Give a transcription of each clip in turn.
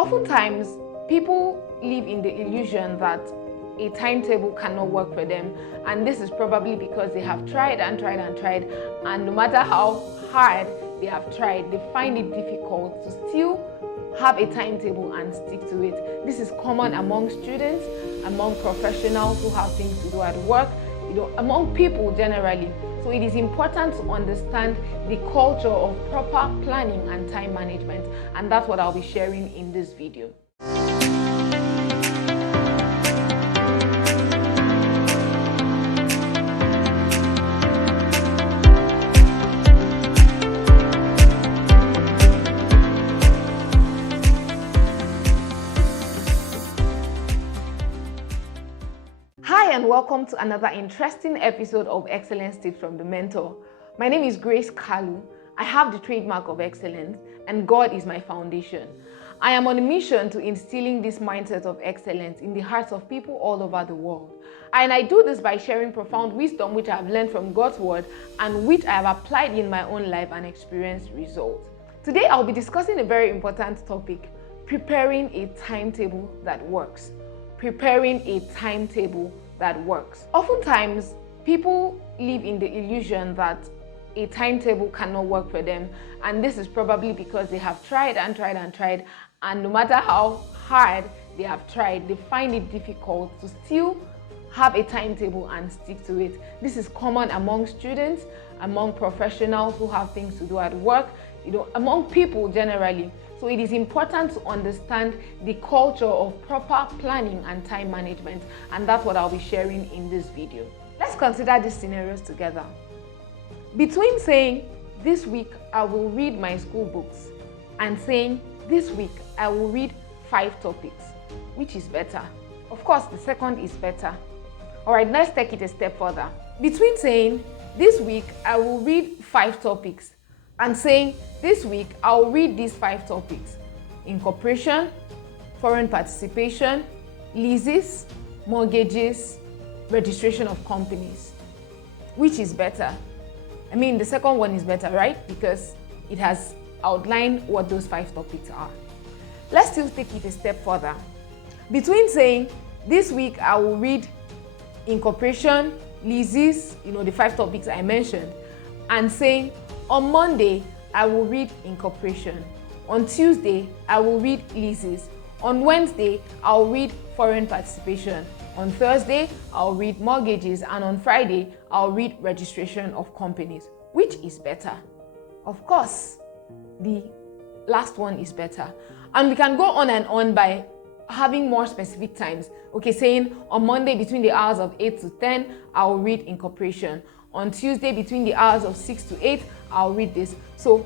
Oftentimes, people live in the illusion that a timetable cannot work for them, and this is probably because they have tried and tried and tried, and no matter how hard they have tried, they find it difficult to still have a timetable and stick to it. This is common among students, among professionals who have things to do at work, among people generally. So it is important to understand the culture of proper planning and time management, and that's what I'll be sharing in this video. Hi and welcome to another interesting episode of Excellence Tips from the Mentor. My name is Grace Kalu. I have the trademark of excellence and God is my foundation. I am on a mission to instilling this mindset of excellence in the hearts of people all over the world. And I do this by sharing profound wisdom which I have learned from God's word and which I have applied in my own life and experienced results. Today I'll be discussing a very important topic: preparing a timetable that works. Preparing a timetable that works. Oftentimes, people live in the illusion that a timetable cannot work for them, and this is probably because they have tried and tried and tried, and no matter how hard they have tried, they find it difficult to still have a timetable and stick to it. This is common among students, among professionals who have things to do at work, among people generally. So it is important to understand the culture of proper planning and time management, and that's what I'll be sharing in this video. Let's consider these scenarios together. Between saying, this week I will read my school books, and saying, this week I will read 5 topics, which is better? Of course, the second is better. All right, let's take it a step further. Between saying, this week I will read 5 topics, and saying, this week I'll read these 5 topics: incorporation, foreign participation, leases, mortgages, registration of companies. Which is better? I mean, the second one is better, right? Because it has outlined what those 5 topics are. Let's still take it a step further. Between saying, this week I will read incorporation, leases, the 5 topics I mentioned, and saying, on Monday, I will read incorporation. On Tuesday, I will read leases. On Wednesday, I'll read foreign participation. On Thursday, I'll read mortgages. And on Friday, I'll read registration of companies. Which is better? Of course, the last one is better. And we can go on and on by having more specific times. Okay, saying on Monday between the hours of 8 to 10, I'll read incorporation. On Tuesday, between the hours of 6 to 8, I'll read this. So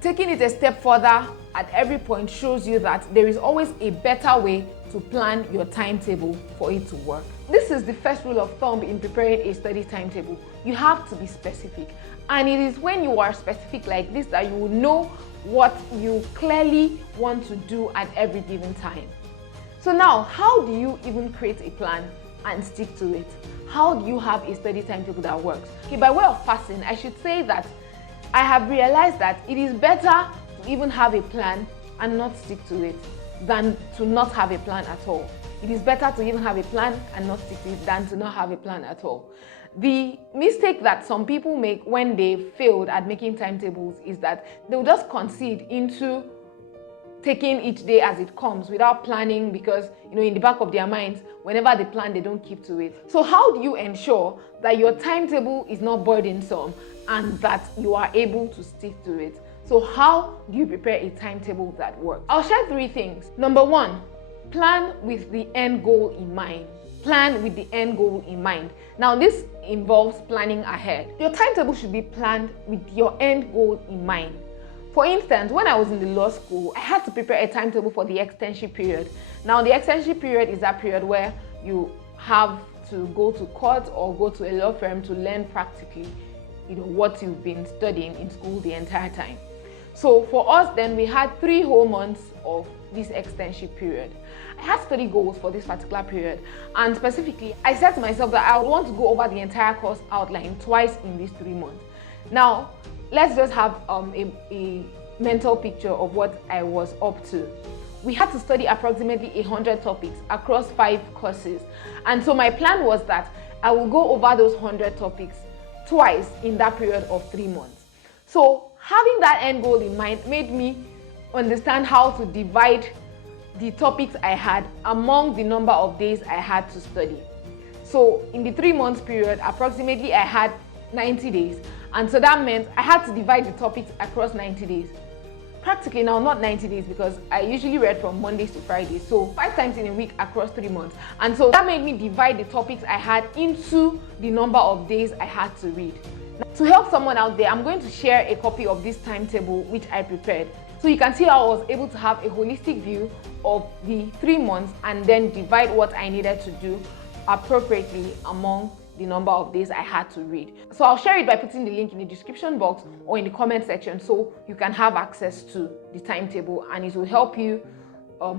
taking it a step further at every point shows you that there is always a better way to plan your timetable for it to work. This is the first rule of thumb in preparing a study timetable. You have to be specific. And it is when you are specific like this that you will know what you clearly want to do at every given time. So now, how do you even create a plan and stick to it? How do you have a study timetable that works? Okay, by way of passing, I should say that I have realized that it is better to even have a plan and not stick to it than to not have a plan at all. It is better to even have a plan and not stick to it than to not have a plan at all. The mistake that some people make when they failed at making timetables is that they'll just concede into taking each day as it comes without planning, because in the back of their minds, whenever they plan, they don't keep to it. So how do you ensure that your timetable is not burdensome and that you are able to stick to it? So how do you prepare a timetable that works? I'll share 3 things. Number 1, plan with the end goal in mind. Plan with the end goal in mind. Now, this involves planning ahead. Your timetable should be planned with your end goal in mind. For instance, when I was in the law school, I had to prepare a timetable for the externship period. Now, the externship period is that period where you have to go to court or go to a law firm to learn practically, what you've been studying in school the entire time. So for us then, we had 3 whole months of this externship period. I had study goals for this particular period, and specifically, I said to myself that I would want to go over the entire course outline twice in these 3 months. Now, let's just have a mental picture of what I was up to. we had to study approximately 100 topics across 5 courses. And so my plan was that I will go over those 100 topics twice in that period of 3 months. So having that end goal in mind made me understand how to divide the topics I had among the number of days I had to study. So in the 3 months period, approximately I had 90 days. And so that meant I had to divide the topics across 90 days. Practically now, not 90 days, because I usually read from Mondays to Fridays. So 5 times in a week across 3 months. And so that made me divide the topics I had into the number of days I had to read. Now, to help someone out there, I'm going to share a copy of this timetable which I prepared. So you can see how I was able to have a holistic view of the 3 months and then divide what I needed to do appropriately among the number of days I had to read. So I'll share it by putting the link in the description box or in the comment section so you can have access to the timetable and it will help you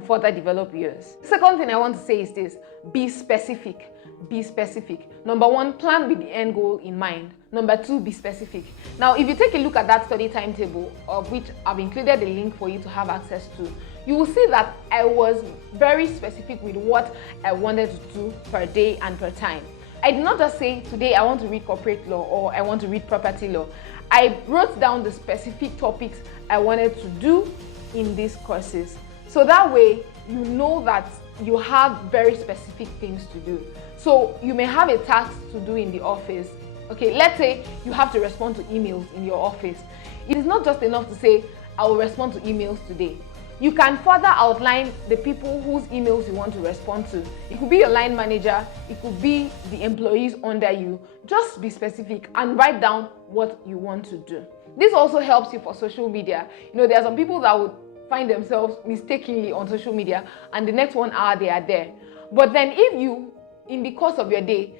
further develop yours. The second thing I want to say is this: be specific. Be specific. Number 1, plan with the end goal in mind. Number 2, be specific. Now, if you take a look at that study timetable, of which I've included the link for you to have access to, you will see that I was very specific with what I wanted to do per day and per time. I did not just say, today I want to read corporate law or I want to read property law. I wrote down the specific topics I wanted to do in these courses. So that way, you know that you have very specific things to do. So you may have a task to do in the office. Okay, let's say you have to respond to emails in your office. It is not just enough to say, I will respond to emails today. You can further outline the people whose emails you want to respond to. It could be your line manager, it could be the employees under you. Just be specific and write down what you want to do. This also helps you for social media. You know, there are some people that would find themselves mistakenly on social media and the next 1 hour they are there. But then if you, in the course of your day,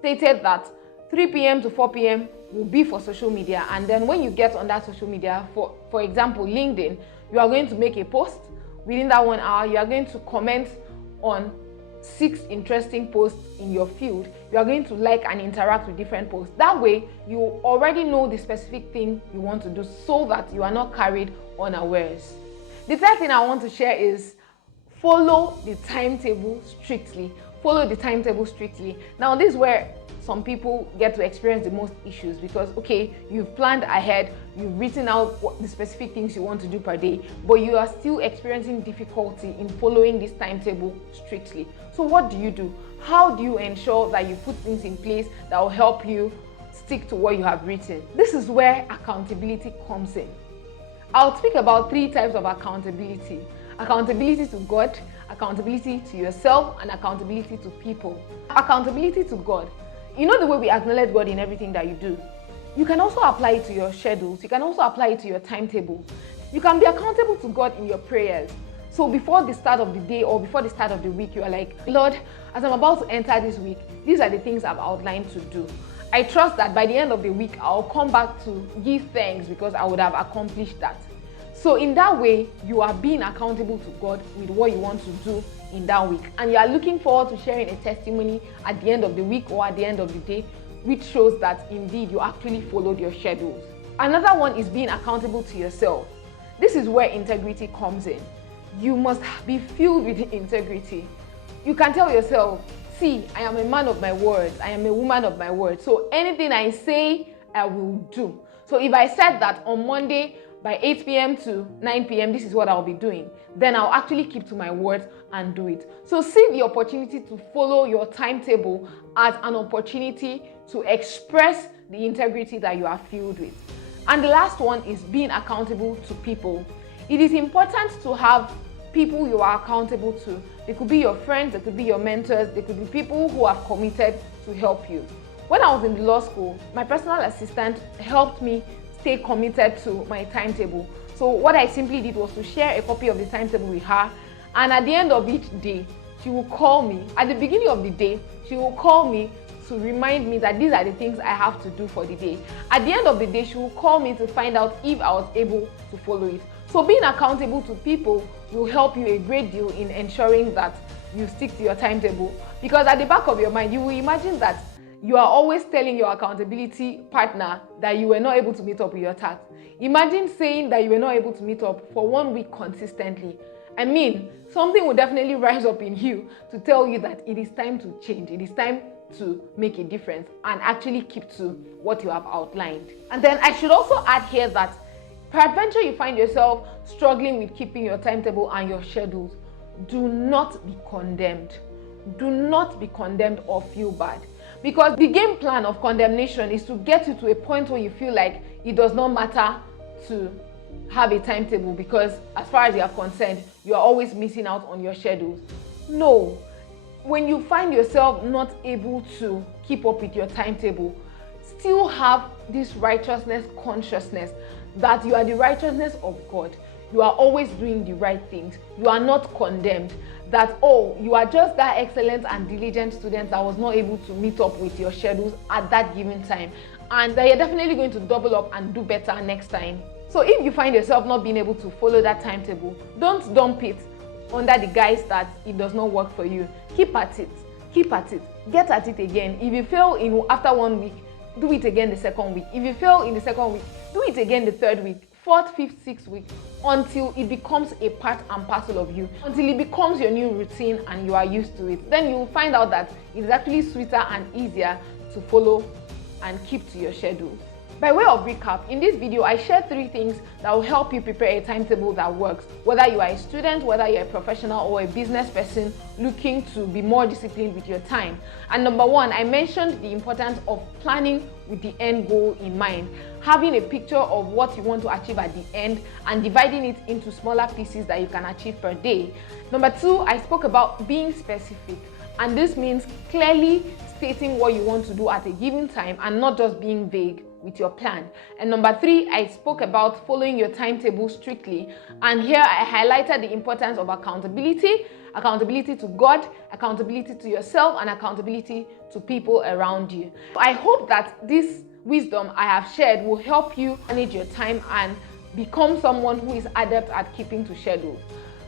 stated that 3 p.m. to 4 p.m. will be for social media, and then when you get on that social media, for example, LinkedIn, you are going to make a post. Within that 1 hour, you are going to comment on 6 interesting posts in your field. You are going to like and interact with different posts. That way, you already know the specific thing you want to do so that you are not carried unawares. The third thing I want to share is follow the timetable strictly. Follow the timetable strictly. Now, this is where some people get to experience the most issues because, okay, you've planned ahead, you've written out what the specific things you want to do per day, but you are still experiencing difficulty in following this timetable strictly. So what do? How do you ensure that you put things in place that will help you stick to what you have written? This is where accountability comes in. I'll speak about 3 types of accountability. Accountability to God, accountability to yourself, and accountability to people. Accountability to God. You know the way we acknowledge God in everything that you do. You can also apply it to your schedules. You can also apply it to your timetable. You can be accountable to God in your prayers. So before the start of the day or before the start of the week, you are like, Lord, as I'm about to enter this week, these are the things I've outlined to do. I trust that by the end of the week, I'll come back to give thanks because I would have accomplished that. So in that way, you are being accountable to God with what you want to do in that week. And you are looking forward to sharing a testimony at the end of the week or at the end of the day, which shows that indeed you actually followed your schedules. Another one is being accountable to yourself. This is where integrity comes in. You must be filled with integrity. You can tell yourself, see, I am a man of my words. I am a woman of my words. So anything I say, I will do. So if I said that on Monday, by 8 p.m. to 9 p.m., this is what I'll be doing, then I'll actually keep to my words and do it. So see the opportunity to follow your timetable as an opportunity to express the integrity that you are filled with. And the last one is being accountable to people. It is important to have people you are accountable to. They could be your friends, they could be your mentors, they could be people who have committed to help you. When I was in the law school, my personal assistant helped me stay committed to my timetable. So what I simply did was to share a copy of the timetable with her, and at the end of each day, she will call me. At the beginning of the day, she will call me to remind me that these are the things I have to do for the day. At the end of the day, she will call me to find out if I was able to follow it. So being accountable to people will help you a great deal in ensuring that you stick to your timetable, because at the back of your mind, you will imagine that you are always telling your accountability partner that you were not able to meet up with your task. Imagine saying that you were not able to meet up for 1 week consistently. I mean, something will definitely rise up in you to tell you that it is time to change. It is time to make a difference and actually keep to what you have outlined. And then I should also add here that peradventure you find yourself struggling with keeping your timetable and your schedules, do not be condemned. Do not be condemned or feel bad. Because the game plan of condemnation is to get you to a point where you feel like it does not matter to have a timetable because as far as you are concerned, you are always missing out on your schedules. No. When you find yourself not able to keep up with your timetable, still have this righteousness consciousness that you are the righteousness of God. You are always doing the right things. You are not condemned. That, oh, you are just that excellent and diligent student that was not able to meet up with your schedules at that given time. And that you're definitely going to double up and do better next time. So if you find yourself not being able to follow that timetable, don't dump it under the guise that it does not work for you. Keep at it. Keep at it. Get at it again. If you fail after 1 week, do it again the second week. If you fail in the second week, do it again the third week, fourth, fifth, sixth week, until it becomes a part and parcel of you, until it becomes your new routine and you are used to it. Then you'll find out that it's actually sweeter and easier to follow and keep to your schedule. By way of recap, in this video, I shared 3 things that will help you prepare a timetable that works, whether you are a student, whether you're a professional or a business person looking to be more disciplined with your time. And number 1, I mentioned the importance of planning with the end goal in mind, having a picture of what you want to achieve at the end and dividing it into smaller pieces that you can achieve per day. Number 2, I spoke about being specific, and this means clearly stating what you want to do at a given time and not just being vague with your plan. And number 3, I spoke about following your timetable strictly, and here I highlighted the importance of accountability to God, accountability to yourself, and accountability to people around you. I hope that this wisdom I have shared will help you manage your time and become someone who is adept at keeping to schedules.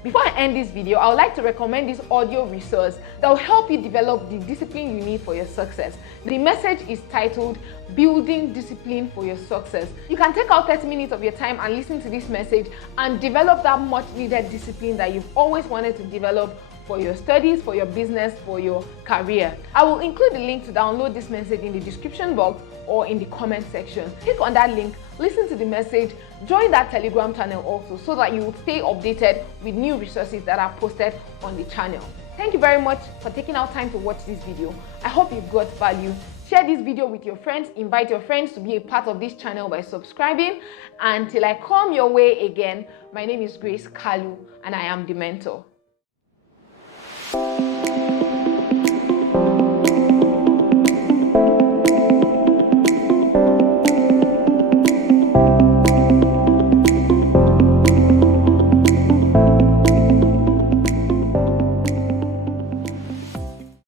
Before I end this video, I would like to recommend this audio resource that will help you develop the discipline you need for your success. The message is titled Building Discipline for Your Success. You can take out 30 minutes of your time and listen to this message and develop that much needed discipline that you've always wanted to develop for your studies, for your business, for your career. I will include the link to download this message in the description box or in the comment section. Click on that link, listen to the message, join that Telegram channel also so that you will stay updated with new resources that are posted on the channel. Thank you very much for taking out time to watch this video. I hope you've got value. Share this video with your friends, invite your friends to be a part of this channel by subscribing. Until I come your way again, my name is Grace Kalu and I am the mentor.